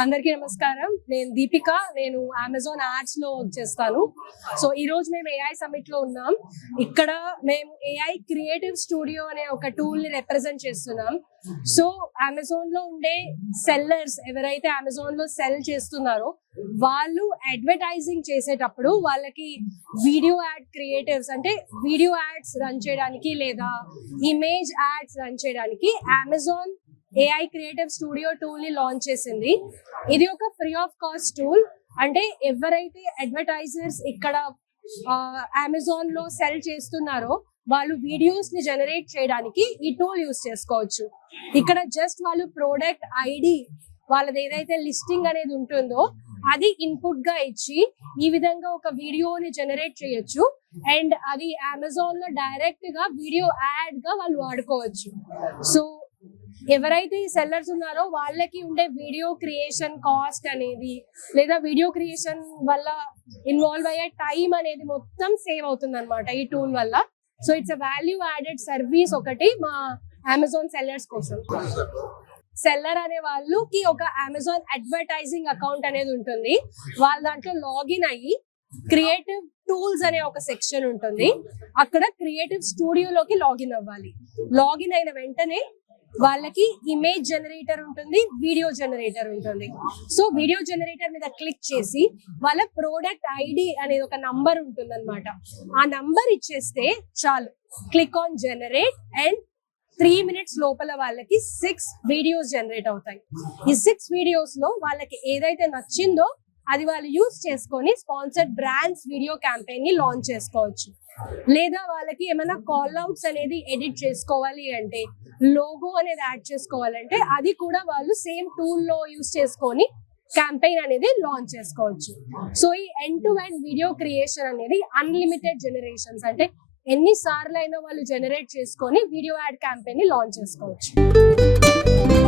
అందరికీ నమస్కారం. నేను దీపిక. నేను అమెజాన్ యాడ్స్ లో వర్క్ చేస్తాను. సో ఈ రోజు మేము ఏఐ సమిట్ లో ఉన్నాం. ఇక్కడ మేము ఏఐ క్రియేటివ్ స్టూడియో అనే ఒక టూల్ ని రిప్రజెంట్ చేస్తున్నాం. సో అమెజాన్ లో ఉండే సెల్లర్స్ ఎవరైతే అమెజాన్ లో సెల్ చేస్తున్నారో వాళ్ళు అడ్వర్టైజింగ్ చేసేటప్పుడు వాళ్ళకి వీడియో యాడ్ క్రియేటివ్స్ అంటే వీడియో యాడ్స్ రన్ చేయడానికి లేదా ఇమేజ్ యాడ్స్ రన్ చేయడానికి Amazon AI creative studio tool ని లాంచ్ చేసింది. ఇది ఒక ఫ్రీ ఆఫ్ కాస్ట్ టూల్. అంటే ఎవరైతే అడ్వర్టైజర్స్ ఇక్కడ అమెజాన్ లో సెల్ చేస్తున్నారో వాళ్ళు వీడియోస్ ని జనరేట్ చేయడానికి ఈ టూల్ యూస్ చేసుకోవచ్చు. ఇక్కడ జస్ట్ వాళ్ళు ప్రోడక్ట్ ఐడి వాళ్ళది ఏదైతే లిస్టింగ్ అనేది ఉంటుందో అది ఇన్పుట్ గా ఇచ్చి ఈ విధంగా ఒక వీడియోని జనరేట్ చేయొచ్చు. అండ్ అది అమెజాన్ లో డైరెక్ట్ గా వీడియో యాడ్ గా వాళ్ళు వాడుకోవచ్చు. సో ఎవరైతే ఈ సెల్లర్స్ ఉన్నారో వాళ్ళకి ఉండే వీడియో క్రియేషన్ కాస్ట్ అనేది లేదా వీడియో క్రియేషన్ వల్ల ఇన్వాల్వ్ అయ్యే టైం అనేది మొత్తం సేవ్ అవుతుంది అనమాట ఈ టూల్ వల్ల. So it's a value added service ఒకటి మా అమెజాన్ సెల్లర్స్ కోసం. సెల్లర్ అనే వాళ్ళకి ఒక అమెజాన్ అడ్వర్టైజింగ్ అకౌంట్ అనేది ఉంటుంది. వాళ్ళ దాంట్లో లాగిన్ అయ్యి క్రియేటివ్ టూల్స్ అనే ఒక సెక్షన్ ఉంటుంది. అక్కడ క్రియేటివ్ స్టూడియోలోకి లాగిన్ అవ్వాలి. లాగిన్ అయిన వెంటనే వాళ్ళకి ఇమేజ్ జనరేటర్ ఉంటుంది, వీడియో జనరేటర్ ఉంటుంది. సో వీడియో జనరేటర్ మీద క్లిక్ చేసి వాళ్ళ ప్రోడక్ట్ ఐడి అనేది ఒక నంబర్ ఉంటుంది అనమాట. ఆ నంబర్ ఇచ్చేస్తే చాలు, click on generate and 3 minutes లోపల వాళ్ళకి 6 వీడియోస్ జనరేట్ అవుతాయి. ఈ 6 వీడియోస్ లో వాళ్ళకి ఏదైతే నచ్చిందో అది వాళ్ళు యూస్ చేసుకొని స్పాన్సర్డ్ బ్రాండ్స్ వీడియో క్యాంపెయిన్ ని లాంచ్ చేసుకోవచ్చు. లేదా వాళ్ళకి ఏమైనా కాల్ అవుట్స్ అనేది ఎడిట్ చేసుకోవాలి అంటే, లోగో అనేది యాడ్ చేసుకోవాలంటే అది కూడా వాళ్ళు సేమ్ టూల్ లో యూస్ చేసుకొని క్యాంపెయిన్ అనేది లాంచ్ చేసుకోవచ్చు. సో ఈ end to end video creation అనేది అన్లిమిటెడ్ జనరేషన్స్, అంటే ఎన్నిసార్లు అయినా వాళ్ళు జనరేట్ చేసుకొని వీడియో యాడ్ క్యాంపెయిన్ ని లాంచ్ చేసుకోవచ్చు.